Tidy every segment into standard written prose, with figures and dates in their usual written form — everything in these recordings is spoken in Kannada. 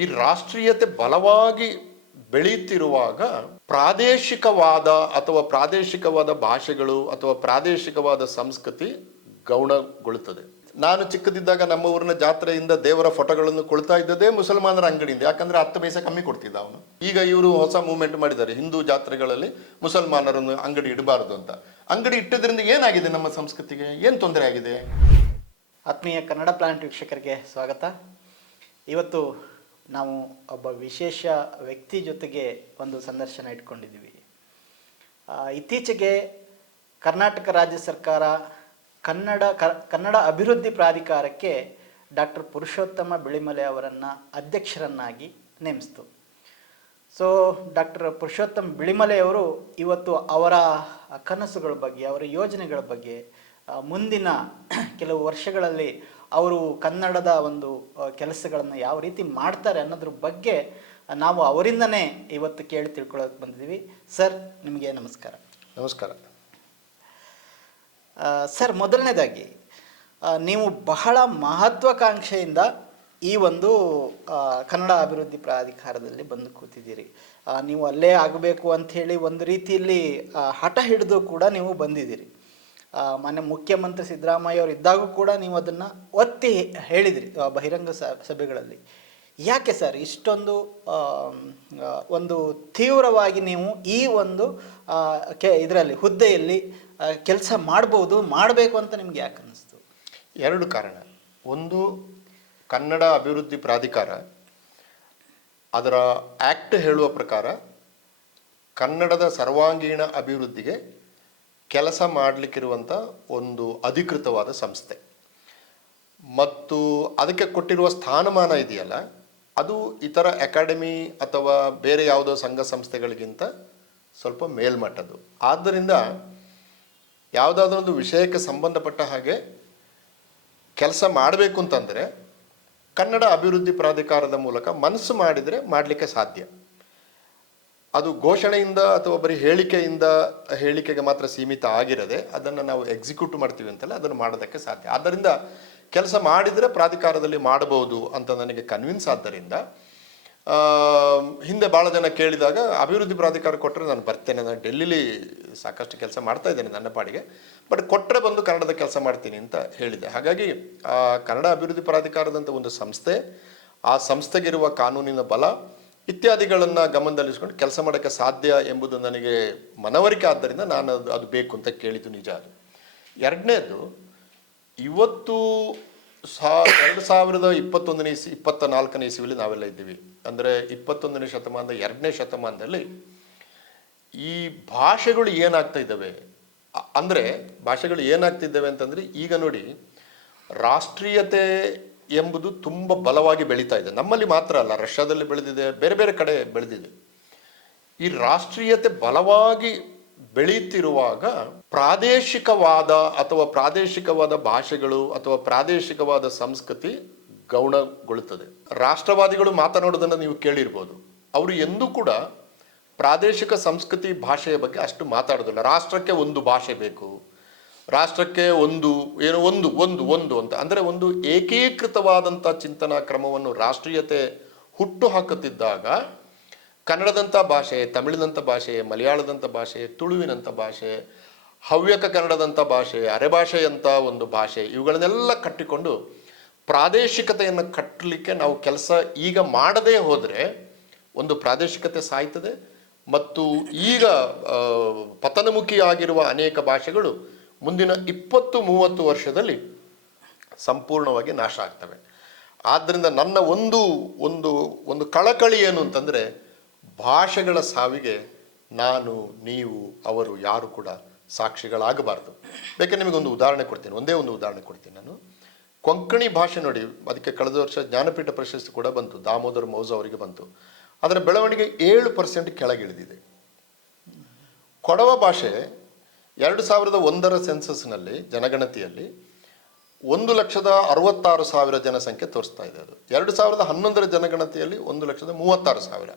ಈ ರಾಷ್ಟ್ರೀಯತೆ ಬಲವಾಗಿ ಬೆಳೆಯುತ್ತಿರುವಾಗ ಪ್ರಾದೇಶಿಕವಾದ ಅಥವಾ ಪ್ರಾದೇಶಿಕವಾದ ಭಾಷೆಗಳು ಅಥವಾ ಪ್ರಾದೇಶಿಕವಾದ ಸಂಸ್ಕೃತಿ ಗೌಣಗೊಳ್ಳುತ್ತದೆ. ನಾನು ಚಿಕ್ಕದಿದ್ದಾಗ ನಮ್ಮ ಊರಿನ ಜಾತ್ರೆಯಿಂದ ದೇವರ ಫೋಟೋಗಳನ್ನು ಕೊಳ್ತಾ ಇದ್ದದೇ ಮುಸಲ್ಮಾನರ ಅಂಗಡಿಯಿಂದ, ಯಾಕಂದ್ರೆ 10 ಪೈಸೆ ಕಮ್ಮಿ ಕೊಡ್ತಿದ್ದ ಅವನು. ಈಗ ಇವರು ಹೊಸ ಮೂವ್ಮೆಂಟ್ ಮಾಡಿದ್ದಾರೆ, ಹಿಂದೂ ಜಾತ್ರೆಗಳಲ್ಲಿ ಮುಸಲ್ಮಾನರನ್ನು ಅಂಗಡಿ ಇಡಬಾರದು ಅಂತ. ಅಂಗಡಿ ಇಟ್ಟದ್ರಿಂದ ಏನಾಗಿದೆ, ನಮ್ಮ ಸಂಸ್ಕೃತಿಗೆ ಏನು ತೊಂದರೆ ಆಗಿದೆ? ಆತ್ಮೀಯ ಕನ್ನಡ ಪ್ಲಾನೆಟ್ ವೀಕ್ಷಕರಿಗೆ ಸ್ವಾಗತ. ಇವತ್ತು ನಾವು ಒಬ್ಬ ವಿಶೇಷ ವ್ಯಕ್ತಿ ಜೊತೆಗೆ ಒಂದು ಸಂದರ್ಶನ ಇಟ್ಕೊಂಡಿದ್ದೀವಿ. ಇತ್ತೀಚೆಗೆ ಕರ್ನಾಟಕ ರಾಜ್ಯ ಸರ್ಕಾರ ಕನ್ನಡ ಅಭಿವೃದ್ಧಿ ಪ್ರಾಧಿಕಾರಕ್ಕೆ ಡಾಕ್ಟರ್ ಪುರುಷೋತ್ತಮ ಬಿಳಿಮಲೆ ಅವರನ್ನು ಅಧ್ಯಕ್ಷರನ್ನಾಗಿ ನೇಮಿಸಿತು. ಸೊ ಡಾಕ್ಟರ್ ಪುರುಷೋತ್ತಮ ಬಿಳಿಮಲೆಯವರು ಇವತ್ತು ಅವರ ಕನಸುಗಳ ಬಗ್ಗೆ, ಅವರ ಯೋಜನೆಗಳ ಬಗ್ಗೆ, ಮುಂದಿನ ಕೆಲವು ವರ್ಷಗಳಲ್ಲಿ ಅವರು ಕನ್ನಡದ ಒಂದು ಕೆಲಸಗಳನ್ನು ಯಾವ ರೀತಿ ಮಾಡ್ತಾರೆ ಅನ್ನೋದ್ರ ಬಗ್ಗೆ ನಾವು ಅವರಿಂದನೇ ಇವತ್ತು ಕೇಳಿ ತಿಳ್ಕೊಳ್ಳೋಕೆ ಬಂದಿದ್ದೀವಿ. ಸರ್, ನಿಮಗೆ ನಮಸ್ಕಾರ. ನಮಸ್ಕಾರ ಸರ್, ಮೊದಲನೇದಾಗಿ ನೀವು ಬಹಳ ಮಹತ್ವಾಕಾಂಕ್ಷೆಯಿಂದ ಈ ಒಂದು ಕನ್ನಡ ಅಭಿವೃದ್ಧಿ ಪ್ರಾಧಿಕಾರದಲ್ಲಿ ಬಂದು ಕೂತಿದ್ದೀರಿ. ನೀವು ಅಲ್ಲೇ ಆಗಬೇಕು ಅಂಥೇಳಿ ಒಂದು ರೀತಿಯಲ್ಲಿ ಹಠ ಹಿಡಿದು ಕೂಡ ನೀವು ಬಂದಿದ್ದೀರಿ. ಮಾನ್ಯ ಮುಖ್ಯಮಂತ್ರಿ ಸಿದ್ದರಾಮಯ್ಯ ಅವರು ಇದ್ದಾಗೂ ಕೂಡ ನೀವು ಅದನ್ನು ಒತ್ತಿ ಹೇಳಿದಿರಿ ಬಹಿರಂಗ ಸಭೆಗಳಲ್ಲಿ. ಯಾಕೆ ಸರ್ ಇಷ್ಟೊಂದು ಒಂದು ತೀವ್ರವಾಗಿ ನೀವು ಈ ಒಂದು ಇದರಲ್ಲಿ ಹುದ್ದೆಯಲ್ಲಿ ಕೆಲಸ ಮಾಡಬೇಕು ಅಂತ ನಿಮ್ಗೆ ಯಾಕೆ ಅನ್ನಿಸ್ತು? ಎರಡು ಕಾರಣ. ಒಂದು, ಕನ್ನಡ ಅಭಿವೃದ್ಧಿ ಪ್ರಾಧಿಕಾರ ಅದರ ಆ್ಯಕ್ಟ್ ಹೇಳುವ ಪ್ರಕಾರ ಕನ್ನಡದ ಸರ್ವಾಂಗೀಣ ಅಭಿವೃದ್ಧಿಗೆ ಕೆಲಸ ಮಾಡಲಿಕ್ಕಿರುವಂಥ ಒಂದು ಅಧಿಕೃತವಾದ ಸಂಸ್ಥೆ, ಮತ್ತು ಅದಕ್ಕೆ ಕೊಟ್ಟಿರುವ ಸ್ಥಾನಮಾನ ಇದೆಯಲ್ಲ, ಅದು ಇತರ ಅಕಾಡೆಮಿ ಅಥವಾ ಬೇರೆ ಯಾವುದೋ ಸಂಘ ಸಂಸ್ಥೆಗಳಿಗಿಂತ ಸ್ವಲ್ಪ ಮೇಲ್ಮಟ್ಟದ್ದು. ಆದ್ದರಿಂದ ಯಾವುದಾದ್ರೂ ಒಂದು ವಿಷಯಕ್ಕೆ ಸಂಬಂಧಪಟ್ಟ ಹಾಗೆ ಕೆಲಸ ಮಾಡಬೇಕು ಅಂತಂದರೆ ಕನ್ನಡ ಅಭಿವೃದ್ಧಿ ಪ್ರಾಧಿಕಾರದ ಮೂಲಕ ಮನಸ್ಸು ಮಾಡಿದರೆ ಮಾಡಲಿಕ್ಕೆ ಸಾಧ್ಯ. ಅದು ಘೋಷಣೆಯಿಂದ ಅಥವಾ ಬರೀ ಹೇಳಿಕೆಗೆ ಮಾತ್ರ ಸೀಮಿತ ಆಗಿರದೆ ಅದನ್ನು ನಾವು ಎಕ್ಸಿಕ್ಯೂಟ್ ಮಾಡ್ತೀವಿ ಅಂತಲ್ಲ, ಅದನ್ನು ಮಾಡೋದಕ್ಕೆ ಸಾಧ್ಯ. ಆದ್ದರಿಂದ ಕೆಲಸ ಮಾಡಿದರೆ ಪ್ರಾಧಿಕಾರದಲ್ಲಿ ಮಾಡಬಹುದು ಅಂತ ನನಗೆ ಕನ್ವಿನ್ಸ್. ಆದ್ದರಿಂದ ಹಿಂದೆ ಭಾಳ ಜನ ಕೇಳಿದಾಗ ಅಭಿವೃದ್ಧಿ ಪ್ರಾಧಿಕಾರ ಕೊಟ್ಟರೆ ನಾನು ಬರ್ತೇನೆ, ನಾನು ಡೆಲ್ಲಿಲಿ ಸಾಕಷ್ಟು ಕೆಲಸ ಮಾಡ್ತಾ ಇದ್ದೇನೆ ನನ್ನ ಪಾಡಿಗೆ, ಬಟ್ ಕೊಟ್ಟರೆ ಬಂದು ಕನ್ನಡದ ಕೆಲಸ ಮಾಡ್ತೀನಿ ಅಂತ ಹೇಳಿದೆ. ಹಾಗಾಗಿ ಕನ್ನಡ ಅಭಿವೃದ್ಧಿ ಪ್ರಾಧಿಕಾರದಂಥ ಒಂದು ಸಂಸ್ಥೆ, ಆ ಸಂಸ್ಥೆಗಿರುವ ಕಾನೂನಿನ ಬಲ ಇತ್ಯಾದಿಗಳನ್ನು ಗಮನದಲ್ಲಿಸ್ಕೊಂಡು ಕೆಲಸ ಮಾಡೋಕ್ಕೆ ಸಾಧ್ಯ ಎಂಬುದು ನನಗೆ ಮನವರಿಕೆ. ಆದ್ದರಿಂದ ನಾನು ಅದು ಬೇಕು ಅಂತ ಕೇಳಿದ್ದು ನಿಜ. ಅದು ಎರಡನೇದು, ಇವತ್ತು 2021ನೇ 24ನೇ ಇಸವಿಯಲ್ಲಿ ನಾವೆಲ್ಲ ಇದ್ದೀವಿ. ಅಂದರೆ 21ನೇ ಶತಮಾನದ 2ನೇ ಶತಮಾನದಲ್ಲಿ ಈ ಭಾಷೆಗಳು ಏನಾಗ್ತಾ ಇದ್ದಾವೆ ಅಂದರೆ, ಭಾಷೆಗಳು ಏನಾಗ್ತಿದ್ದಾವೆ ಅಂತಂದರೆ, ಈಗ ನೋಡಿ, ರಾಷ್ಟ್ರೀಯತೆ ಎಂಬುದು ತುಂಬ ಬಲವಾಗಿ ಬೆಳೀತಾ ಇದೆ. ನಮ್ಮಲ್ಲಿ ಮಾತ್ರ ಅಲ್ಲ, ರಷ್ಯಾದಲ್ಲಿ ಬೆಳೆದಿದೆ, ಬೇರೆ ಬೇರೆ ಕಡೆ ಬೆಳೆದಿದೆ. ಈ ರಾಷ್ಟ್ರೀಯತೆ ಬಲವಾಗಿ ಬೆಳೆಯುತ್ತಿರುವಾಗ ಪ್ರಾದೇಶಿಕವಾದ ಅಥವಾ ಪ್ರಾದೇಶಿಕವಾದ ಭಾಷೆಗಳು ಅಥವಾ ಪ್ರಾದೇಶಿಕವಾದ ಸಂಸ್ಕೃತಿ ಗೌಣಗೊಳ್ಳುತ್ತದೆ. ರಾಷ್ಟ್ರವಾದಿಗಳು ಮಾತನಾಡೋದನ್ನು ನೀವು ಕೇಳಿರ್ಬೋದು. ಅವರು ಎಂದೂ ಕೂಡ ಪ್ರಾದೇಶಿಕ ಸಂಸ್ಕೃತಿ ಭಾಷೆಯ ಬಗ್ಗೆ ಅಷ್ಟು ಮಾತಾಡೋದಿಲ್ಲ. ರಾಷ್ಟ್ರಕ್ಕೆ ಒಂದು ಭಾಷೆ ಬೇಕು, ರಾಷ್ಟ್ರಕ್ಕೆ ಒಂದು ಅಂತ ಅಂದರೆ ಒಂದು ಏಕೀಕೃತವಾದಂಥ ಚಿಂತನಾ ಕ್ರಮವನ್ನು ರಾಷ್ಟ್ರೀಯತೆ ಹುಟ್ಟು ಹಾಕುತ್ತಿದ್ದಾಗ ಕನ್ನಡದಂಥ ಭಾಷೆ, ತಮಿಳಿನಂಥ ಭಾಷೆ, ಮಲಯಾಳದಂಥ ಭಾಷೆ, ತುಳುವಿನಂಥ ಭಾಷೆ, ಹವ್ಯಕ ಕನ್ನಡದಂಥ ಭಾಷೆ, ಅರೆಭಾಷೆಯಂಥ ಒಂದು ಭಾಷೆ, ಇವುಗಳನ್ನೆಲ್ಲ ಕಟ್ಟಿಕೊಂಡು ಪ್ರಾದೇಶಿಕತೆಯನ್ನು ಕಟ್ಟಲಿಕ್ಕೆ ನಾವು ಕೆಲಸ ಈಗ ಮಾಡದೇ ಹೋದರೆ ಒಂದು ಪ್ರಾದೇಶಿಕತೆ ಸಾಯ್ತದೆ. ಮತ್ತು ಈಗ ಪತನಮುಖಿಯಾಗಿರುವ ಅನೇಕ ಭಾಷೆಗಳು ಮುಂದಿನ 20-30 ವರ್ಷದಲ್ಲಿ ಸಂಪೂರ್ಣವಾಗಿ ನಾಶ ಆಗ್ತವೆ. ಆದ್ದರಿಂದ ನನ್ನ ಒಂದು ಕಳಕಳಿ ಏನು ಅಂತಂದರೆ, ಭಾಷೆಗಳ ಸಾವಿಗೆ ನಾನು, ನೀವು, ಅವರು ಯಾರು ಕೂಡ ಸಾಕ್ಷಿಗಳಾಗಬಾರ್ದು. ಬೇಕಾದ್ರೆ ನಿಮಗೊಂದು ಉದಾಹರಣೆ ಕೊಡ್ತೀನಿ, ಒಂದೇ ಒಂದು ಉದಾಹರಣೆ ಕೊಡ್ತೀನಿ ನಾನು. ಕೊಂಕಣಿ ಭಾಷೆ ನೋಡಿ, ಅದಕ್ಕೆ ಕಳೆದ ವರ್ಷ ಜ್ಞಾನಪೀಠ ಪ್ರಶಸ್ತಿ ಕೂಡ ಬಂತು, ದಾಮೋದರ ಮೌಜ ಅವರಿಗೆ ಬಂತು. ಅದರ ಬೆಳವಣಿಗೆ 7% ಕೆಳಗಿಳಿದಿದೆ. ಕೊಡವ ಭಾಷೆ 2001ರ ಸೆನ್ಸಸ್ನಲ್ಲಿ, ಜನಗಣತಿಯಲ್ಲಿ 1,66,000 ಜನಸಂಖ್ಯೆ ತೋರಿಸ್ತಾ ಇದೆ. ಅದು 2011ರ ಜನಗಣತಿಯಲ್ಲಿ 1,36,000.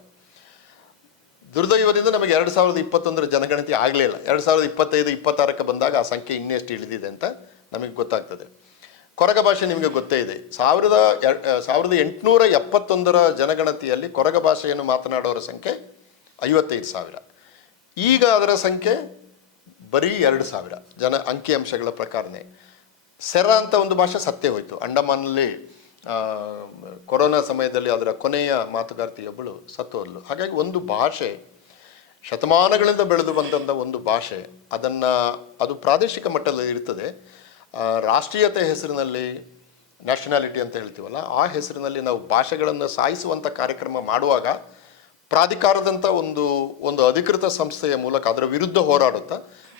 ದುರ್ದೈವದಿಂದ ನಮಗೆ 2021ರ ಜನಗಣತಿ ಆಗಲೇ ಇಲ್ಲ. 2025-26ಕ್ಕೆ ಬಂದಾಗ ಆ ಸಂಖ್ಯೆ ಇನ್ನೆಷ್ಟು ಇಳಿದಿದೆ ಅಂತ ನಮಗೆ ಗೊತ್ತಾಗ್ತದೆ. ಕೊರಗ ಭಾಷೆ ನಿಮಗೆ ಗೊತ್ತೇ ಇದೆ. 1871 ಜನಗಣತಿಯಲ್ಲಿ ಕೊರಗ ಭಾಷೆಯನ್ನು ಮಾತನಾಡೋರ ಸಂಖ್ಯೆ 55,000. ಈಗ ಅದರ ಸಂಖ್ಯೆ ಬರೀ 2,000 ಜನ. ಅಂಕಿಅಂಶಗಳ ಪ್ರಕಾರನೇ ಸೆರ ಅಂತ ಒಂದು ಭಾಷೆ ಸತ್ತೇ ಹೋಯಿತು. ಅಂಡಮಾನಲ್ಲಿ ಕೊರೋನಾ ಸಮಯದಲ್ಲಿ ಅದರ ಕೊನೆಯ ಮಾತುಗಾರ್ತಿಯೊಬ್ಬಳು ಸತ್ತೋದ್ಲು. ಹಾಗಾಗಿ ಒಂದು ಭಾಷೆ ಶತಮಾನಗಳಿಂದ ಬೆಳೆದು ಬಂದಂಥ ಒಂದು ಭಾಷೆ, ಅದು ಪ್ರಾದೇಶಿಕ ಮಟ್ಟದಲ್ಲಿ ಇರ್ತದೆ. ರಾಷ್ಟ್ರೀಯತೆ ಹೆಸರಿನಲ್ಲಿ, ನ್ಯಾಷನಾಲಿಟಿ ಅಂತ ಹೇಳ್ತೀವಲ್ಲ, ಆ ಹೆಸರಿನಲ್ಲಿ ನಾವು ಭಾಷೆಗಳನ್ನು ಸಾಯಿಸುವಂಥ ಕಾರ್ಯಕ್ರಮ ಮಾಡುವಾಗ ಪ್ರಾಧಿಕಾರದಂಥ ಒಂದು ಅಧಿಕೃತ ಸಂಸ್ಥೆಯ ಮೂಲಕ ಅದರ ವಿರುದ್ಧ ಹೋರಾಡುತ್ತಾ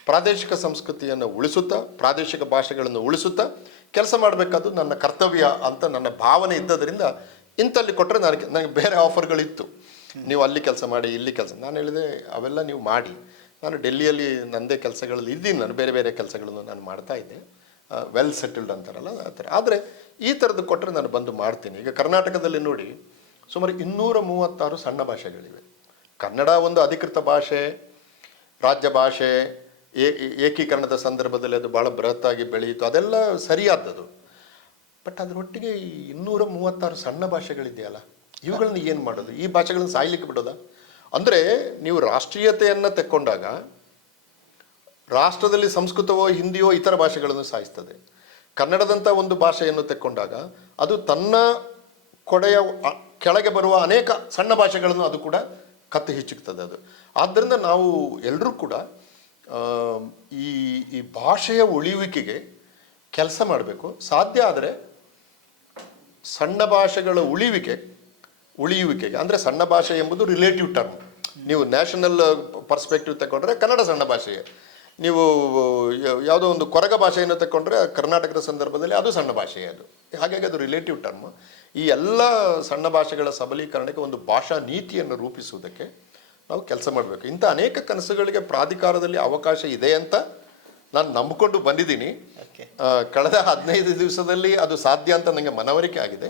ಪ್ರಾದೇಶಿಕ ಸಂಸ್ಕೃತಿಯನ್ನು ಉಳಿಸುತ್ತಾ, ಪ್ರಾದೇಶಿಕ ಭಾಷೆಗಳನ್ನು ಉಳಿಸುತ್ತಾ ಕೆಲಸ ಮಾಡಬೇಕಾದ್ದು ನನ್ನ ಕರ್ತವ್ಯ ಅಂತ ನನ್ನ ಭಾವನೆ ಇದ್ದದರಿಂದ ಇಂಥಲ್ಲಿ ಕೊಟ್ಟರೆ ನನಗೆ ಬೇರೆ ಆಫರ್ಗಳಿತ್ತು. ನೀವು ಅಲ್ಲಿ ಕೆಲಸ ಮಾಡಿ, ಇಲ್ಲಿ ಕೆಲಸ. ನಾನು ಹೇಳಿದೆ ಅವೆಲ್ಲ ನೀವು ಮಾಡಿ, ನಾನು ಡೆಲ್ಲಿಯಲ್ಲಿ ನನ್ನದೇ ಕೆಲಸಗಳಲ್ಲಿ ಇದ್ದೀನಿ, ನಾನು ಬೇರೆ ಬೇರೆ ಕೆಲಸಗಳನ್ನು ನಾನು ಮಾಡ್ತಾ ಇದ್ದೆ, ವೆಲ್ ಸೆಟಲ್ಡ್ ಅಂತಾರಲ್ಲ ಆ ಥರ. ಆದರೆ ಈ ಥರದ್ದು ಕೊಟ್ಟರೆ ನಾನು ಬಂದು ಮಾಡ್ತೀನಿ. ಈಗ ಕರ್ನಾಟಕದಲ್ಲಿ ನೋಡಿ ಸುಮಾರು 236 ಸಣ್ಣ ಭಾಷೆಗಳಿವೆ. ಕನ್ನಡ ಒಂದು ಅಧಿಕೃತ ಭಾಷೆ, ರಾಜ್ಯ ಭಾಷೆ, ಏಕೀಕರಣದ ಸಂದರ್ಭದಲ್ಲಿ ಅದು ಭಾಳ ಬೃಹತ್ತಾಗಿ ಬೆಳೆಯಿತು, ಅದೆಲ್ಲ ಸರಿಯಾದದ್ದು. ಬಟ್ ಅದರೊಟ್ಟಿಗೆ 236 ಸಣ್ಣ ಭಾಷೆಗಳಿದೆಯಲ್ಲ, ಇವುಗಳನ್ನ ಏನು ಮಾಡೋದು? ಈ ಭಾಷೆಗಳನ್ನ ಸಾಯ್ಲಿಕ್ಕೆ ಬಿಡೋದಾ? ಅಂದರೆ ನೀವು ರಾಷ್ಟ್ರೀಯತೆಯನ್ನು ತೆಕ್ಕೊಂಡಾಗ ರಾಷ್ಟ್ರದಲ್ಲಿ ಸಂಸ್ಕೃತವೋ ಹಿಂದಿಯೋ ಇತರ ಭಾಷೆಗಳನ್ನು ಸಾಯಿಸ್ತದೆ. ಕನ್ನಡದಂಥ ಒಂದು ಭಾಷೆಯನ್ನು ತೆಕ್ಕೊಂಡಾಗ ಅದು ತನ್ನ ಕೊಡೆಯ ಕೆಳಗೆ ಬರುವ ಅನೇಕ ಸಣ್ಣ ಭಾಷೆಗಳನ್ನು ಅದು ಕೂಡ ಕತ್ತು ಹಿಚ್ಚುತ್ತದೆ ಅದು. ಆದ್ದರಿಂದ ನಾವು ಎಲ್ಲರೂ ಕೂಡ ಈ ಭಾಷೆಯ ಉಳಿಯುವಿಕೆಗೆ ಕೆಲಸ ಮಾಡಬೇಕು. ಸಾಧ್ಯ ಆದರೆ ಸಣ್ಣ ಭಾಷೆಗಳ ಉಳಿಯುವಿಕೆಗೆ ಅಂದರೆ ಸಣ್ಣ ಭಾಷೆ ಎಂಬುದು ರಿಲೇಟಿವ್ ಟರ್ಮ್. ನೀವು ನ್ಯಾಷನಲ್ ಪರ್ಸ್ಪೆಕ್ಟಿವ್ ತಗೊಂಡ್ರೆ ಕನ್ನಡ ಸಣ್ಣ ಭಾಷೆಯೇ. ನೀವು ಯಾವುದೋ ಒಂದು ಕೊರಗ ಭಾಷೆಯನ್ನು ತಗೊಂಡ್ರೆ ಕರ್ನಾಟಕದ ಸಂದರ್ಭದಲ್ಲಿ ಅದು ಸಣ್ಣ ಭಾಷೆಯೇ ಅದು. ಹಾಗಾಗಿ ಅದು ರಿಲೇಟಿವ್ ಟರ್ಮ್. ಈ ಎಲ್ಲ ಸಣ್ಣ ಭಾಷೆಗಳ ಸಬಲೀಕರಣಕ್ಕೆ ಒಂದು ಭಾಷಾ ನೀತಿಯನ್ನು ರೂಪಿಸುವುದಕ್ಕೆ ನಾವು ಕೆಲಸ ಮಾಡಬೇಕು. ಇಂಥ ಅನೇಕ ಕನಸುಗಳಿಗೆ ಪ್ರಾಧಿಕಾರದಲ್ಲಿ ಅವಕಾಶ ಇದೆ ಅಂತ ನಾನು ನಂಬಿಕೊಂಡು ಬಂದಿದ್ದೀನಿ. ಕಳೆದ 15 ದಿವಸದಲ್ಲಿ ಅದು ಸಾಧ್ಯ ಅಂತ ನನಗೆ ಮನವರಿಕೆ ಆಗಿದೆ.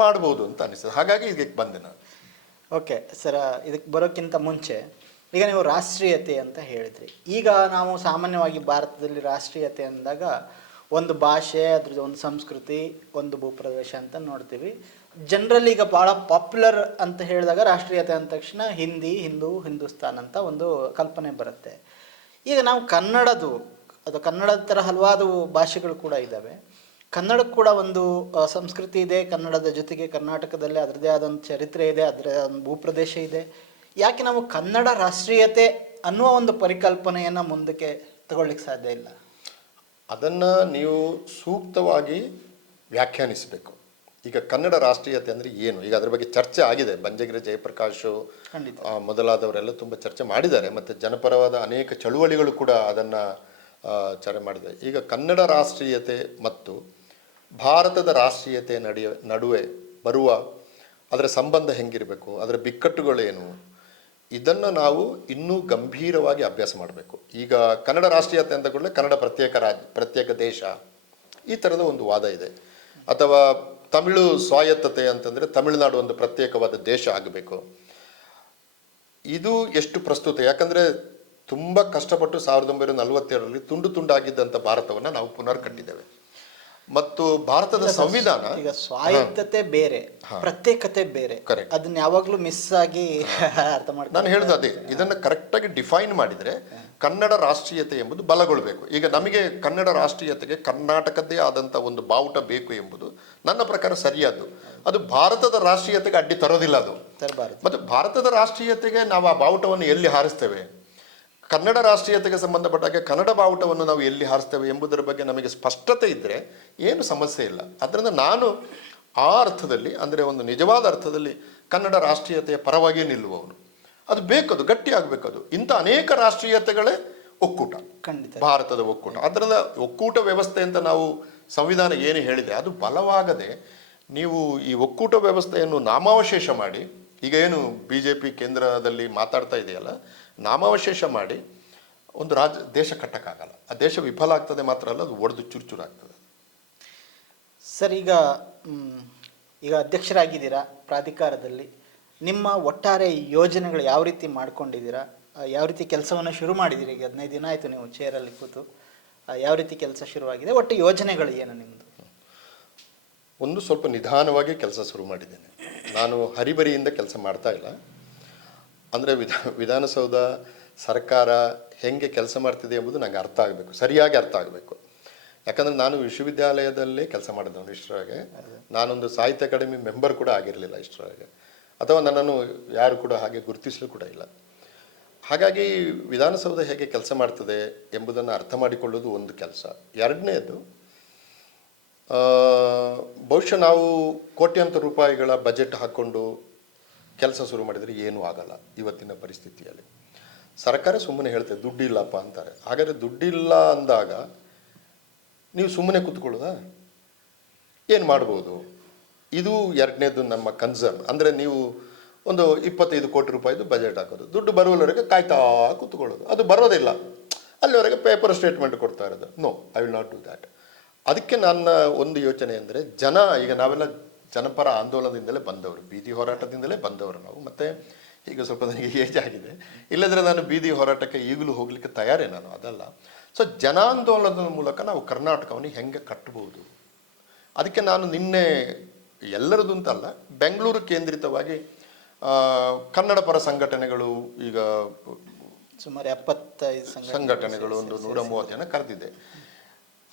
ಮಾಡ್ಬೋದು ಅಂತ ಅನಿಸ್ತದೆ. ಹಾಗಾಗಿ ಇದಕ್ಕೆ ಬಂದೆ ನಾನು. ಓಕೆ ಸರ್, ಇದಕ್ಕೆ ಬರೋಕ್ಕಿಂತ ಮುಂಚೆ ಈಗ ನೀವು ರಾಷ್ಟ್ರೀಯತೆ ಅಂತ ಹೇಳಿದ್ರಿ. ಈಗ ನಾವು ಸಾಮಾನ್ಯವಾಗಿ ಭಾರತದಲ್ಲಿ ರಾಷ್ಟ್ರೀಯತೆ ಅಂದಾಗ ಒಂದು ಭಾಷೆ, ಅದ್ರದ್ದು ಒಂದು ಸಂಸ್ಕೃತಿ, ಒಂದು ಭೂಪ್ರದೇಶ ಅಂತ ನೋಡ್ತೀವಿ. ಜನರಲಿ ಈಗ ಭಾಳ ಪಾಪ್ಯುಲರ್ ಅಂತ ಹೇಳಿದಾಗ ರಾಷ್ಟ್ರೀಯತೆ ಅಂದ ತಕ್ಷಣ ಹಿಂದಿ, ಹಿಂದೂಸ್ತಾನ್ ಅಂತ ಒಂದು ಕಲ್ಪನೆ ಬರುತ್ತೆ. ಈಗ ನಾವು ಕನ್ನಡದ ಥರ ಹಲವಾರು ಭಾಷೆಗಳು ಕೂಡ ಇದ್ದಾವೆ. ಕನ್ನಡಕ್ಕೆ ಕೂಡ ಒಂದು ಸಂಸ್ಕೃತಿ ಇದೆ. ಕನ್ನಡದ ಜೊತೆಗೆ ಕರ್ನಾಟಕದಲ್ಲಿ ಅದರದೇ ಆದಂಥ ಚರಿತ್ರೆ ಇದೆ, ಅದರ ಒಂದು ಭೂಪ್ರದೇಶ ಇದೆ. ಯಾಕೆ ನಾವು ಕನ್ನಡ ರಾಷ್ಟ್ರೀಯತೆ ಅನ್ನುವ ಒಂದು ಪರಿಕಲ್ಪನೆಯನ್ನು ಮುಂದಕ್ಕೆ ತಗೊಳ್ಳಿಕ್ಕೆ ಸಾಧ್ಯ ಇಲ್ಲ? ಅದನ್ನು ನೀವು ಸೂಕ್ತವಾಗಿ ವ್ಯಾಖ್ಯಾನಿಸಬೇಕು. ಈಗ ಕನ್ನಡ ರಾಷ್ಟ್ರೀಯತೆ ಅಂದರೆ ಏನು? ಈಗ ಅದರ ಬಗ್ಗೆ ಚರ್ಚೆ ಆಗಿದೆ. ಬಂಜಗಿರಿ ಜಯಪ್ರಕಾಶ್ ಮೊದಲಾದವರೆಲ್ಲ ತುಂಬ ಚರ್ಚೆ ಮಾಡಿದ್ದಾರೆ, ಮತ್ತು ಜನಪರವಾದ ಅನೇಕ ಚಳುವಳಿಗಳು ಕೂಡ ಅದನ್ನು ಚರ್ಚೆ ಮಾಡಿದ್ದಾರೆ. ಈಗ ಕನ್ನಡ ರಾಷ್ಟ್ರೀಯತೆ ಮತ್ತು ಭಾರತದ ರಾಷ್ಟ್ರೀಯತೆ ನಡುವೆ ಬರುವ ಅದರ ಸಂಬಂಧ ಹೆಂಗಿರಬೇಕು, ಅದರ ಬಿಕ್ಕಟ್ಟುಗಳೇನು, ಇದನ್ನು ನಾವು ಇನ್ನೂ ಗಂಭೀರವಾಗಿ ಅಭ್ಯಾಸ ಮಾಡಬೇಕು. ಈಗ ಕನ್ನಡ ರಾಷ್ಟ್ರೀಯತೆ ಅಂತ ಕೂಡಲೇ ಕನ್ನಡ ಪ್ರತ್ಯೇಕ ದೇಶ ಈ ಥರದ ಒಂದು ವಾದ ಇದೆ. ಅಥವಾ ತಮಿಳು ಸ್ವಾಯತ್ತತೆ ಅಂತಂದರೆ ತಮಿಳುನಾಡು ಒಂದು ಪ್ರತ್ಯೇಕವಾದ ದೇಶ ಆಗಬೇಕು. ಇದು ಎಷ್ಟು ಪ್ರಸ್ತುತ? ಯಾಕಂದರೆ ತುಂಬ ಕಷ್ಟಪಟ್ಟು 1947ರಲ್ಲಿ ತುಂಡಾಗಿದ್ದಂಥ ಭಾರತವನ್ನು ನಾವು ಪುನರ್ ಕಟ್ಟಿದ್ದೇವೆ. ಮತ್ತು ಭಾರತದ ಸಂವಿಧಾನ ಈಗ ಸ್ವಾಯತ್ತತೆ ಬೇರೆ, ಪ್ರತ್ಯೇಕತೆ ಬೇರೆ. ಅದನ್ನ ಯಾವಾಗಲೂ ಮಿಸ್ ಆಗಿ ಅರ್ಥ ಮಾಡ್ತಾರೆ. ನಾನು ಹೇಳಿದ ಅದೇ, ಇದನ್ನು ಕರೆಕ್ಟಾಗಿ ಡಿಫೈನ್ ಮಾಡಿದರೆ ಕನ್ನಡ ರಾಷ್ಟ್ರೀಯತೆ ಎಂಬುದು ಬಲಗೊಳ್ಳಬೇಕು. ಈಗ ನಮಗೆ ಕನ್ನಡ ರಾಷ್ಟ್ರೀಯತೆಗೆ ಕರ್ನಾಟಕದ್ದೇ ಆದಂಥ ಒಂದು ಬಾವುಟ ಬೇಕು ಎಂಬುದು ನನ್ನ ಪ್ರಕಾರ ಸರಿಯಾದ್ದು. ಅದು ಭಾರತದ ರಾಷ್ಟ್ರೀಯತೆಗೆ ಅಡ್ಡಿ ತರೋದಿಲ್ಲ ಅದು. ಮತ್ತು ಭಾರತದ ರಾಷ್ಟ್ರೀಯತೆಗೆ ನಾವು ಆ ಬಾವುಟವನ್ನು ಎಲ್ಲಿ ಹಾರಿಸ್ತೇವೆ, ಕನ್ನಡ ರಾಷ್ಟ್ರೀಯತೆಗೆ ಸಂಬಂಧಪಟ್ಟಾಗೆ ಕನ್ನಡ ಬಾವುಟವನ್ನು ನಾವು ಎಲ್ಲಿ ಹಾರಿಸ್ತೇವೆ ಎಂಬುದರ ಬಗ್ಗೆ ನಮಗೆ ಸ್ಪಷ್ಟತೆ ಇದ್ದರೆ ಏನು ಸಮಸ್ಯೆ ಇಲ್ಲ. ಅದರಿಂದ ನಾನು ಆ ಅರ್ಥದಲ್ಲಿ, ಅಂದರೆ ಒಂದು ನಿಜವಾದ ಅರ್ಥದಲ್ಲಿ ಕನ್ನಡ ರಾಷ್ಟ್ರೀಯತೆಯ ಪರವಾಗಿಯೇ ನಿಲ್ಲುವವನು. ಅದು ಬೇಕದು, ಗಟ್ಟಿ ಆಗಬೇಕದು. ಇಂಥ ಅನೇಕ ರಾಷ್ಟ್ರೀಯತೆಗಳೇ ಒಕ್ಕೂಟ, ಖಂಡಿತ ಭಾರತದ ಒಕ್ಕೂಟ. ಅದರಿಂದ ಒಕ್ಕೂಟ ವ್ಯವಸ್ಥೆ ಅಂತ ನಾವು ಸಂವಿಧಾನ ಏನು ಹೇಳಿದೆ ಅದು ಬಲವಾಗದೆ ನೀವು ಈ ಒಕ್ಕೂಟ ವ್ಯವಸ್ಥೆಯನ್ನು ನಾಮಾವಶೇಷ ಮಾಡಿ, ಈಗ ಏನು BJP ಕೇಂದ್ರದಲ್ಲಿ ಮಾತಾಡ್ತಾ ಇದೆಯಲ್ಲ, ನಾಮಾವಶೇಷ ಮಾಡಿ ಒಂದು ದೇಶ ಕಟ್ಟಕ್ಕಾಗಲ್ಲ. ಆ ದೇಶ ವಿಫಲ ಆಗ್ತದೆ ಮಾತ್ರ ಅಲ್ಲ, ಅದು ಒಡೆದು ಚುರುಚುರಾಗ್ತದೆ. ಸರ್, ಈಗ ಅಧ್ಯಕ್ಷರಾಗಿದ್ದೀರಾ ಪ್ರಾಧಿಕಾರದಲ್ಲಿ. ನಿಮ್ಮ ಒಟ್ಟಾರೆ ಯೋಜನೆಗಳು ಯಾವ ರೀತಿ ಮಾಡ್ಕೊಂಡಿದ್ದೀರಾ? ಯಾವ ರೀತಿ ಕೆಲಸವನ್ನು ಶುರು ಮಾಡಿದ್ದೀರಿ? ಈಗ 15 ದಿನ ಆಯಿತು ನೀವು ಚೇರಲ್ಲಿ ಕೂತು. ಯಾವ ರೀತಿ ಕೆಲಸ ಶುರುವಾಗಿದೆ, ಒಟ್ಟು ಯೋಜನೆಗಳು ಏನು ನಿಮ್ಮದು? ಒಂದು ಸ್ವಲ್ಪ ನಿಧಾನವಾಗಿ ಕೆಲಸ ಶುರು ಮಾಡಿದ್ದೇನೆ. ನಾನು ಹರಿಬರಿಯಿಂದ ಕೆಲಸ ಮಾಡ್ತಾ ಇಲ್ಲ. ಅಂದರೆ ವಿಧಾನಸೌಧ ಸರ್ಕಾರ ಹೆಂಗೆ ಕೆಲಸ ಮಾಡ್ತಿದೆ ಎಂಬುದು ನನಗೆ ಅರ್ಥ ಆಗಬೇಕು, ಸರಿಯಾಗಿ ಅರ್ಥ ಆಗಬೇಕು. ಯಾಕಂದರೆ ನಾನು ವಿಶ್ವವಿದ್ಯಾಲಯದಲ್ಲೇ ಕೆಲಸ ಮಾಡಿದವನು ಇಷ್ಟರೊಳಗೆ. ನಾನೊಂದು ಸಾಹಿತ್ಯ ಅಕಾಡೆಮಿ ಮೆಂಬರ್ ಕೂಡ ಆಗಿರಲಿಲ್ಲ ಇಷ್ಟರೊಳಗೆ, ಅಥವಾ ನನ್ನನ್ನು ಯಾರು ಕೂಡ ಹಾಗೆ ಗುರುತಿಸಲು ಕೂಡ ಇಲ್ಲ. ಹಾಗಾಗಿ ವಿಧಾನಸೌಧ ಹೇಗೆ ಕೆಲಸ ಮಾಡ್ತದೆ ಎಂಬುದನ್ನು ಅರ್ಥ ಮಾಡಿಕೊಳ್ಳೋದು ಒಂದು ಕೆಲಸ. ಎರಡನೇದು, ಬಹುಶಃ ನಾವು ಕೋಟ್ಯಾಂತರ ರೂಪಾಯಿಗಳ ಬಜೆಟ್ ಹಾಕ್ಕೊಂಡು ಕೆಲಸ ಶುರು ಮಾಡಿದರೆ ಏನೂ ಆಗಲ್ಲ ಇವತ್ತಿನ ಪರಿಸ್ಥಿತಿಯಲ್ಲಿ. ಸರ್ಕಾರ ಸುಮ್ಮನೆ ಹೇಳ್ತದೆ ದುಡ್ಡಿಲ್ಲಪ್ಪ ಅಂತಾರೆ. ಹಾಗಾದರೆ ದುಡ್ಡಿಲ್ಲ ಅಂದಾಗ ನೀವು ಸುಮ್ಮನೆ ಕೂತ್ಕೊಳ್ಳೋದಾ? ಏನು ಮಾಡ್ಬೋದು? ಇದು ಎರಡನೇದು ನಮ್ಮ ಕನ್ಸರ್ನ್. ಅಂದರೆ ನೀವು ಒಂದು 25 ಕೋಟಿ ರೂಪಾಯಿದು ಬಜೆಟ್ ಹಾಕೋದು, ದುಡ್ಡು ಬರುವವರೆಗೆ ಕಾಯ್ತಾ ಕೂತ್ಕೊಳ್ಳೋದು, ಅದು ಬರೋದಿಲ್ಲ, ಅಲ್ಲಿವರೆಗೆ ಪೇಪರ್ ಸ್ಟೇಟ್ಮೆಂಟ್ ಕೊಡ್ತಾ ಇರೋದು. No, I will not do that. ಅದಕ್ಕೆ ನನ್ನ ಒಂದು ಯೋಚನೆ ಅಂದರೆ, ಈಗ ನಾವೆಲ್ಲ ಜನಪರ ಆಂದೋಲನದಿಂದಲೇ ಬಂದವರು, ಬೀದಿ ಹೋರಾಟದಿಂದಲೇ ಬಂದವರು ನಾವು. ಮತ್ತು ಈಗ ಸ್ವಲ್ಪ ನನಗೆ ಏಜ್ ಆಗಿದೆ, ಇಲ್ಲದ್ರೆ ನಾನು ಬೀದಿ ಹೋರಾಟಕ್ಕೆ ಈಗಲೂ ಹೋಗಲಿಕ್ಕೆ ತಯಾರೇ ನಾನು, ಅದಲ್ಲ. ಸೊ ಜನಾಂದೋಲನದ ಮೂಲಕ ನಾವು ಕರ್ನಾಟಕವನ್ನು ಹೆಂಗೆ ಕಟ್ಟಬಹುದು, ಅದಕ್ಕೆ ನಾನು ನಿನ್ನೆ ಎಲ್ಲರದ್ದು ಅಂತಲ್ಲ, ಬೆಂಗಳೂರು ಕೇಂದ್ರಿತವಾಗಿ ಕನ್ನಡ ಪರ ಸಂಘಟನೆಗಳು, ಈಗ ಸುಮಾರು 75 ಸಂಘಟನೆಗಳು, ಒಂದು 130 ಜನ ಕರೆದಿದೆ.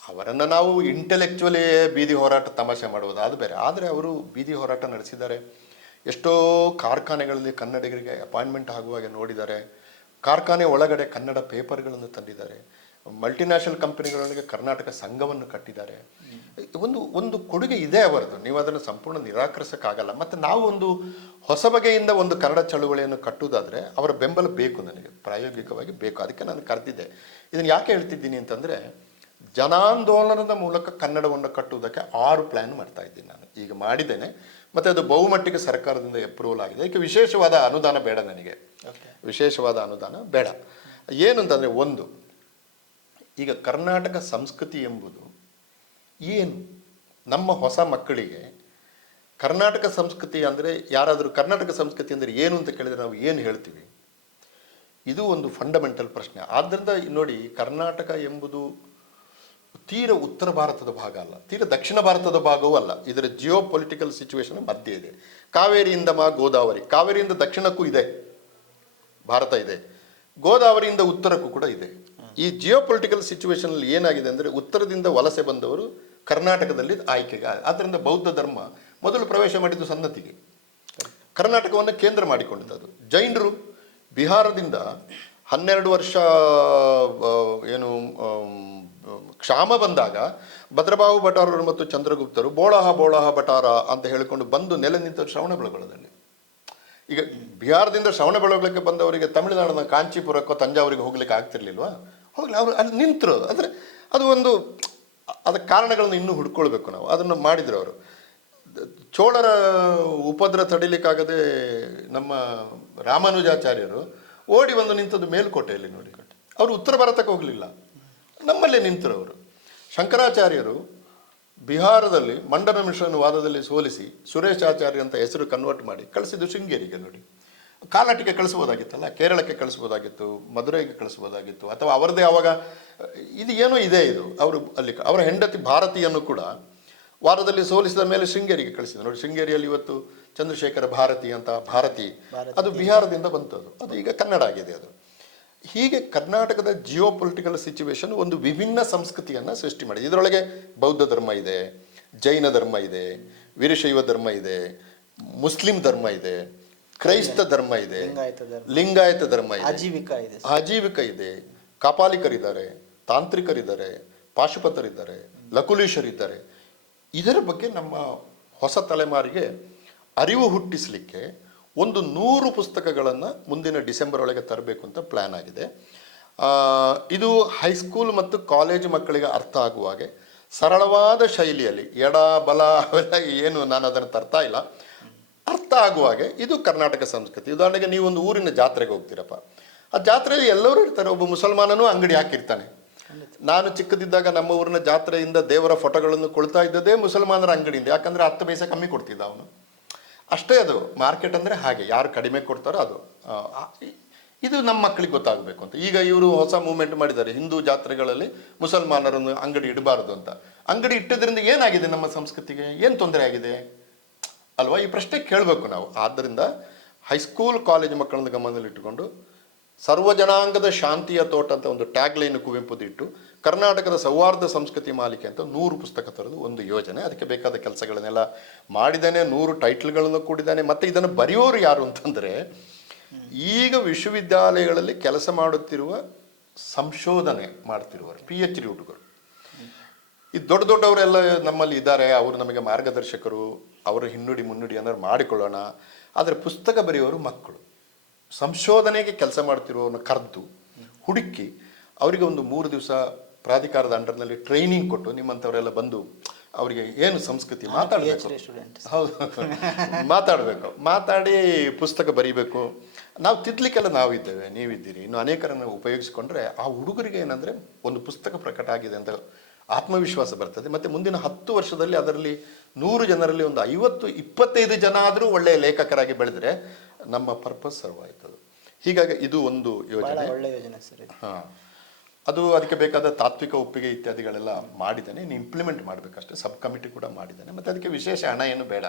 ಅವರನ್ನು ನಾವು ಇಂಟೆಲೆಕ್ಚುವಲಿ ಬೀದಿ ಹೋರಾಟ ತಮಾಷೆ ಮಾಡುವುದು ಅದು ಬೇರೆ. ಆದರೆ ಅವರು ಬೀದಿ ಹೋರಾಟ ನಡೆಸಿದ್ದಾರೆ. ಎಷ್ಟೋ ಕಾರ್ಖಾನೆಗಳಲ್ಲಿ ಕನ್ನಡಿಗರಿಗೆ ಅಪಾಯಿಂಟ್ಮೆಂಟ್ ಆಗುವಾಗ ನೋಡಿದ್ದಾರೆ. ಕಾರ್ಖಾನೆ ಒಳಗಡೆ ಕನ್ನಡ ಪೇಪರ್ಗಳನ್ನು ತಂದಿದ್ದಾರೆ. ಮಲ್ಟಿನ್ಯಾಷನಲ್ ಕಂಪನಿಗಳೊಳಗೆ ಕರ್ನಾಟಕ ಸಂಘವನ್ನು ಕಟ್ಟಿದ್ದಾರೆ. ಒಂದು ಕೊಡುಗೆ ಇದೆ ಅವರದ್ದು, ನೀವು ಅದನ್ನು ಸಂಪೂರ್ಣ ನಿರಾಕರಿಸೋಕ್ಕಾಗಲ್ಲ. ಮತ್ತು ನಾವು ಒಂದು ಹೊಸ ಬಗೆಯಿಂದ ಒಂದು ಕನ್ನಡ ಚಳುವಳಿಯನ್ನು ಕಟ್ಟುವುದಾದರೆ ಅವರ ಬೆಂಬಲ ಬೇಕು, ನನಗೆ ಪ್ರಾಯೋಗಿಕವಾಗಿ ಬೇಕು. ಅದಕ್ಕೆ ನಾನು ಕರೆದಿದ್ದೆ. ಇದನ್ನು ಯಾಕೆ ಹೇಳ್ತಿದ್ದೀನಿ ಅಂತಂದರೆ, ಜನಾಂದೋಲನದ ಮೂಲಕ ಕನ್ನಡವನ್ನು ಕಟ್ಟುವುದಕ್ಕೆ 6 ಪ್ಲ್ಯಾನ್ ಮಾಡ್ತಾ ಇದ್ದೀನಿ ನಾನು, ಈಗ ಮಾಡಿದ್ದೇನೆ. ಮತ್ತು ಅದು ಬಹುಮಟ್ಟಿಗೆ ಸರ್ಕಾರದಿಂದ ಅಪ್ರೂವಲ್ ಆಗಿದೆ. ಇದಕ್ಕೆ ವಿಶೇಷವಾದ ಅನುದಾನ ಬೇಡ ನನಗೆ, ವಿಶೇಷವಾದ ಅನುದಾನ ಬೇಡ. ಏನು ಅಂತಂದರೆ, ಒಂದು, ಈಗ ಕರ್ನಾಟಕ ಸಂಸ್ಕೃತಿ ಎಂಬುದು ಏನು, ನಮ್ಮ ಹೊಸ ಮಕ್ಕಳಿಗೆ ಕರ್ನಾಟಕ ಸಂಸ್ಕೃತಿ ಅಂದರೆ, ಯಾರಾದರೂ ಕರ್ನಾಟಕ ಸಂಸ್ಕೃತಿ ಅಂದರೆ ಏನು ಅಂತ ಕೇಳಿದರೆ ನಾವು ಏನು ಹೇಳ್ತೀವಿ? ಇದು ಒಂದು ಫಂಡಮೆಂಟಲ್ ಪ್ರಶ್ನೆ. ಆದ್ದರಿಂದ ನೋಡಿ, ಕರ್ನಾಟಕ ಎಂಬುದು ತೀರ ಉತ್ತರ ಭಾರತದ ಭಾಗ ಅಲ್ಲ, ತೀರ ದಕ್ಷಿಣ ಭಾರತದ ಭಾಗವೂ ಅಲ್ಲ. ಇದರ ಜಿಯೋ ಪೊಲಿಟಿಕಲ್ ಸಿಚುವೇಶನ್ ಮಧ್ಯೆ ಇದೆ. ಕಾವೇರಿಯಿಂದ ಗೋದಾವರಿ, ಕಾವೇರಿಯಿಂದ ದಕ್ಷಿಣಕ್ಕೂ ಇದೆ ಭಾರತ ಇದೆ, ಗೋದಾವರಿಯಿಂದ ಉತ್ತರಕ್ಕೂ ಕೂಡ ಇದೆ. ಈ ಜಿಯೋ ಪೊಲಿಟಿಕಲ್ ಸಿಚುವೇಶನಲ್ಲಿ ಏನಾಗಿದೆ ಅಂದರೆ, ಉತ್ತರದಿಂದ ವಲಸೆ ಬಂದವರು ಕರ್ನಾಟಕದಲ್ಲಿ ಆಯ್ಕೆಗೆ. ಆದ್ದರಿಂದ ಬೌದ್ಧ ಧರ್ಮ ಮೊದಲು ಪ್ರವೇಶ ಮಾಡಿದ್ದು ಸನ್ನತಿಗೆ, ಕರ್ನಾಟಕವನ್ನು ಕೇಂದ್ರ ಮಾಡಿಕೊಂಡಿದ್ದು. ಜೈನರು ಬಿಹಾರದಿಂದ 12 ವರ್ಷ ಏನು ಕ್ಷಾಮ ಬಂದಾಗ ಭದ್ರಬಾಹು ಭಟಾರರು ಮತ್ತು ಚಂದ್ರಗುಪ್ತರು ಬೋಳಹ ಭಟಾರ ಅಂತ ಹೇಳಿಕೊಂಡು ಬಂದು ನೆಲೆ ನಿಂತರು ಶ್ರವಣಬೆಳಗೊಳದಲ್ಲಿ. ಈಗ ಬಿಹಾರದಿಂದ ಶ್ರವಣಬೆಳಗೊಳಕ್ಕೆ ಬಂದವರಿಗೆ ತಮಿಳುನಾಡಿನ ಕಾಂಚೀಪುರಕ್ಕೋ ತಂಜಾವೂರಿಗೆ ಹೋಗ್ಲಿಕ್ಕೆ ಆಗ್ತಿರ್ಲಿಲ್ವಾ? ಹೋಗ್ಲಿ, ಅವರು ಅಲ್ಲಿ ನಿಂತರು. ಅಂದರೆ ಅದು ಒಂದು, ಅದಕ್ಕೆ ಕಾರಣಗಳನ್ನು ಇನ್ನೂ ಹುಡ್ಕೊಳ್ಬೇಕು ನಾವು. ಅದನ್ನು ಮಾಡಿದ್ರು ಅವರು. ಚೋಳರ ಉಪದ್ರ ತಡಿಲಿಕ್ಕಾಗದೆ ನಮ್ಮ ರಾಮಾನುಜಾಚಾರ್ಯರು ಓಡಿ ಬಂದು ನಿಂತದ್ದು ಮೇಲುಕೋಟೆಯಲ್ಲಿ ನೋಡಿ. ಅವರು ಉತ್ತರ ಭಾರತಕ್ಕೆ ಹೋಗಲಿಲ್ಲ, ನಮ್ಮಲ್ಲೇ ನಿಂತರು ಅವರು. ಶಂಕರಾಚಾರ್ಯರು ಬಿಹಾರದಲ್ಲಿ ಮಂಡನ ಮಿಶ್ರನ ವಾದದಲ್ಲಿ ಸೋಲಿಸಿ ಸುರೇಶಾಚಾರ್ಯ ಅಂತ ಹೆಸರು ಕನ್ವರ್ಟ್ ಮಾಡಿ ಕಳಿಸಿದ್ದು ಶೃಂಗೇರಿಗೆ ನೋಡಿ. ಕಾಲಾಟಿಗೆ ಕಳಿಸ್ಬೋದಾಗಿತ್ತಲ್ಲ, ಕೇರಳಕ್ಕೆ ಕಳಿಸ್ಬೋದಾಗಿತ್ತು, ಮಧುರೈಗೆ ಕಳಿಸ್ಬೋದಾಗಿತ್ತು, ಅಥವಾ ಅವರದೇ ಆವಾಗ ಇದು ಏನೋ ಇದೆ. ಇದು ಅವರು ಅಲ್ಲಿ ಅವರ ಹೆಂಡತಿ ಭಾರತಿಯನ್ನು ಕೂಡ ವಾರದಲ್ಲಿ ಸೋಲಿಸಿದ ಮೇಲೆ ಶೃಂಗೇರಿಗೆ ಕಳಿಸಿದ್ರು ನೋಡಿ. ಶೃಂಗೇರಿಯಲ್ಲಿ ಇವತ್ತು ಚಂದ್ರಶೇಖರ ಭಾರತಿ ಅಂತ ಭಾರತಿ, ಅದು ಬಿಹಾರದಿಂದ ಬಂತದ್ದು, ಅದು ಈಗ ಕನ್ನಡ ಆಗಿದೆ ಅದು. ಹೀಗೆ ಕರ್ನಾಟಕದ ಜಿಯೋ ಪೊಲಿಟಿಕಲ್ ಸಿಚುವೇಶನ್ ಒಂದು ವಿಭಿನ್ನ ಸಂಸ್ಕೃತಿಯನ್ನು ಸೃಷ್ಟಿ ಮಾಡಿದೆ. ಇದರೊಳಗೆ ಬೌದ್ಧ ಧರ್ಮ ಇದೆ, ಜೈನ ಧರ್ಮ ಇದೆ, ವೀರಶೈವ ಧರ್ಮ ಇದೆ, ಮುಸ್ಲಿಂ ಧರ್ಮ ಇದೆ, ಕ್ರೈಸ್ತ ಧರ್ಮ ಇದೆ, ಲಿಂಗಾಯತ ಧರ್ಮ ಇದೆ, ಆಜೀವಿಕ ಇದೆ, ಕಾಪಾಲಿಕರಿದ್ದಾರೆ, ತಾಂತ್ರಿಕರಿದ್ದಾರೆ, ಪಾಶುಪತರಿದ್ದಾರೆ, ಲಕುಲೀಶರಿದ್ದಾರೆ. ಇದರ ಬಗ್ಗೆ ನಮ್ಮ ಹೊಸ ತಲೆಮಾರಿಗೆ ಅರಿವು ಹುಟ್ಟಿಸಲಿಕ್ಕೆ ಒಂದು 100 ಪುಸ್ತಕಗಳನ್ನು ಮುಂದಿನ ಡಿಸೆಂಬರ್ ಒಳಗೆ ತರಬೇಕು ಅಂತ ಪ್ಲ್ಯಾನ್ ಆಗಿದೆ. ಇದು ಹೈಸ್ಕೂಲ್ ಮತ್ತು ಕಾಲೇಜು ಮಕ್ಕಳಿಗೆ ಅರ್ಥ ಆಗುವ ಹಾಗೆ ಸರಳವಾದ ಶೈಲಿಯಲ್ಲಿ, ಎಡ ಬಲ ಅವೆಲ್ಲ ಏನು ನಾನು ಅದನ್ನು ತರ್ತಾ ಇಲ್ಲ, ಅರ್ಥ ಆಗುವ ಹಾಗೆ ಇದು ಕರ್ನಾಟಕ ಸಂಸ್ಕೃತಿ. ಉದಾಹರಣೆಗೆ ನೀವು ಒಂದು ಊರಿನ ಜಾತ್ರೆಗೆ ಹೋಗ್ತೀರಪ್ಪ, ಆ ಜಾತ್ರೆಯಲ್ಲಿ ಎಲ್ಲರೂ ಇರ್ತಾರೆ, ಒಬ್ಬ ಮುಸಲ್ಮಾನನೂ ಅಂಗಡಿ ಹಾಕಿರ್ತಾನೆ. ನಾನು ಚಿಕ್ಕದಿದ್ದಾಗ ನಮ್ಮ ಊರಿನ ಜಾತ್ರೆಯಿಂದ ದೇವರ ಫೋಟೋಗಳನ್ನು ಕೊಳ್ತಾ ಇದ್ದದೇ ಮುಸಲ್ಮಾನರ ಅಂಗಡಿಯಿಂದ, ಯಾಕಂದರೆ 10 ಪೈಸೆ ಕಮ್ಮಿ ಕೊಡ್ತಿದ್ದ ಅವನು. ಅಷ್ಟೇ, ಅದು ಮಾರ್ಕೆಟ್ ಅಂದರೆ ಹಾಗೆ, ಯಾರು ಕಡಿಮೆ ಕೊಡ್ತಾರೋ ಅದು. ಇದು ನಮ್ಮ ಮಕ್ಕಳಿಗೆ ಗೊತ್ತಾಗಬೇಕು ಅಂತ. ಈಗ ಇವರು ಹೊಸ ಮೂವ್ಮೆಂಟ್ ಮಾಡಿದ್ದಾರೆ, ಹಿಂದೂ ಜಾತ್ರೆಗಳಲ್ಲಿ ಮುಸಲ್ಮಾನರನ್ನು ಅಂಗಡಿ ಇಡಬಾರದು ಅಂತ. ಅಂಗಡಿ ಇಟ್ಟದ್ರಿಂದ ಏನಾಗಿದೆ ನಮ್ಮ ಸಂಸ್ಕೃತಿಗೆ, ಏನು ತೊಂದರೆ ಆಗಿದೆ ಅಲ್ವಾ? ಈ ಪ್ರಶ್ನೆ ಕೇಳಬೇಕು ನಾವು. ಆದ್ದರಿಂದ ಹೈಸ್ಕೂಲ್ ಕಾಲೇಜ್ ಮಕ್ಕಳನ್ನು ಗಮನದಲ್ಲಿಟ್ಟುಕೊಂಡು ಸರ್ವಜನಾಂಗದ ಶಾಂತಿಯ ತೋಟ ಅಂತ ಒಂದು ಟ್ಯಾಗ್ ಲೈನ್ ಕುವೆಂಪುದಿಟ್ಟು ಕರ್ನಾಟಕದ ಸೌಹಾರ್ದ ಸಂಸ್ಕೃತಿ ಮಾಲಿಕೆ ಅಂತ 100 ಪುಸ್ತಕ ತರೋದು ಒಂದು ಯೋಜನೆ. ಅದಕ್ಕೆ ಬೇಕಾದ ಕೆಲಸಗಳನ್ನೆಲ್ಲ ಮಾಡಿದ್ದಾನೆ, 100 ಟೈಟ್ಲ್ಗಳನ್ನು ಕೂಡಿದ್ದಾನೆ. ಮತ್ತು ಇದನ್ನು ಬರೆಯೋರು ಯಾರು ಅಂತಂದರೆ, ಈಗ ವಿಶ್ವವಿದ್ಯಾಲಯಗಳಲ್ಲಿ ಕೆಲಸ ಮಾಡುತ್ತಿರುವ ಸಂಶೋಧನೆ ಮಾಡ್ತಿರುವರು PhD ಹುಡುಗರು. ಈ ದೊಡ್ಡ ದೊಡ್ಡವರೆಲ್ಲ ನಮ್ಮಲ್ಲಿ ಇದ್ದಾರೆ, ಅವರು ನಮಗೆ ಮಾರ್ಗದರ್ಶಕರು, ಅವರ ಹಿನ್ನುಡಿ ಮುನ್ನುಡಿ ಅನ್ನೋರು ಮಾಡಿಕೊಳ್ಳೋಣ. ಆದರೆ ಪುಸ್ತಕ ಬರೆಯೋರು ಮಕ್ಕಳು, ಸಂಶೋಧನೆಗೆ ಕೆಲಸ ಮಾಡ್ತಿರೋರನ್ನ ಕರೆದು ಹುಡುಕಿ ಅವರಿಗೆ ಒಂದು 3 ದಿವಸ ಪ್ರಾಧಿಕಾರದ ಅಂಡರ್ನಲ್ಲಿ ಟ್ರೈನಿಂಗ್ ಕೊಟ್ಟು, ನಿಮ್ಮಂಥವರೆಲ್ಲ ಬಂದು ಅವರಿಗೆ ಏನು ಸಂಸ್ಕೃತಿ ಮಾತಾಡಬೇಕು, ಹೌದು ಮಾತಾಡಬೇಕು, ಮಾತಾಡಿ ಪುಸ್ತಕ ಬರೀಬೇಕು. ನಾವು ತಿದ್ದಲಿಕ್ಕೆಲ್ಲ ನಾವಿದ್ದೇವೆ, ನೀವಿದ್ದೀರಿ, ಇನ್ನು ಅನೇಕರನ್ನು ಉಪಯೋಗಿಸಿಕೊಂಡ್ರೆ ಆ ಹುಡುಗರಿಗೆ ಏನಂದರೆ ಒಂದು ಪುಸ್ತಕ ಪ್ರಕಟ ಆಗಿದೆ ಅಂತ ಆತ್ಮವಿಶ್ವಾಸ ಬರ್ತದೆ. ಮತ್ತು ಮುಂದಿನ 10 ವರ್ಷದಲ್ಲಿ ಅದರಲ್ಲಿ 100 ಜನರಲ್ಲಿ ಒಂದು 50-25 ಜನ ಆದರೂ ಒಳ್ಳೆಯ ಲೇಖಕರಾಗಿ ಬೆಳೆದರೆ ನಮ್ಮ ಪರ್ಪಸ್ ಸರ್ವ್ ಆಯ್ತದೆ. ಹೀಗಾಗಿ ಇದು ಒಂದು ಯೋಜನೆ, ಒಳ್ಳೆ ಯೋಜನೆ ಸರ್. ಹಾಂ, ಅದು ಅದಕ್ಕೆ ಬೇಕಾದ ತಾತ್ವಿಕ ಒಪ್ಪಿಗೆ ಇತ್ಯಾದಿಗಳೆಲ್ಲ ಮಾಡಿದ್ದಾನೆ. ನೀವು ಇಂಪ್ಲಿಮೆಂಟ್ ಮಾಡಬೇಕಷ್ಟೇ. ಸಬ್ ಕಮಿಟಿ ಕೂಡ ಮಾಡಿದ್ದಾನೆ. ಮತ್ತು ಅದಕ್ಕೆ ವಿಶೇಷ ಹಣ ಏನು ಬೇಡ,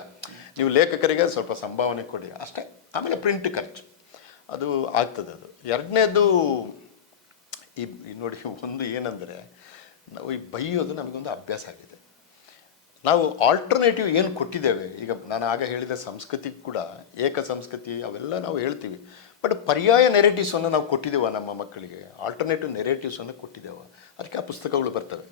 ನೀವು ಲೇಖಕರಿಗೆ ಸ್ವಲ್ಪ ಸಂಭಾವನೆ ಕೊಡಿ ಅಷ್ಟೇ. ಆಮೇಲೆ ಪ್ರಿಂಟ್ ಖರ್ಚು ಅದು ಆಗ್ತದೆ. ಅದು ಎರಡನೇದು ಈ ನೋಡಿ, ಒಂದು ಏನಂದರೆ ನಾವು ಈ ಬೈಯೋದು ನಮಗೊಂದು ಅಭ್ಯಾಸ ಆಗಿದೆ. ನಾವು ಆಲ್ಟರ್ನೇಟಿವ್ ಏನು ಕೊಟ್ಟಿದ್ದೇವೆ, ಈಗ ನಾನು ಆಗ ಹೇಳಿದ ಸಂಸ್ಕೃತಿ ಕೂಡ ಏಕ ಸಂಸ್ಕೃತಿ ಅವೆಲ್ಲ ನಾವು ಹೇಳ್ತೀವಿ, ಬಟ್ ಪರ್ಯಾಯ ನೆರೇಟಿವ್ಸನ್ನು ನಾವು ಕೊಟ್ಟಿದ್ದೇವ ನಮ್ಮ ಮಕ್ಕಳಿಗೆ, ಆಲ್ಟರ್ನೇಟಿವ್ ನೆರೇಟಿವ್ಸನ್ನು ಕೊಟ್ಟಿದ್ದೇವ, ಅದಕ್ಕೆ ಆ ಪುಸ್ತಕಗಳು ಬರ್ತವೆ.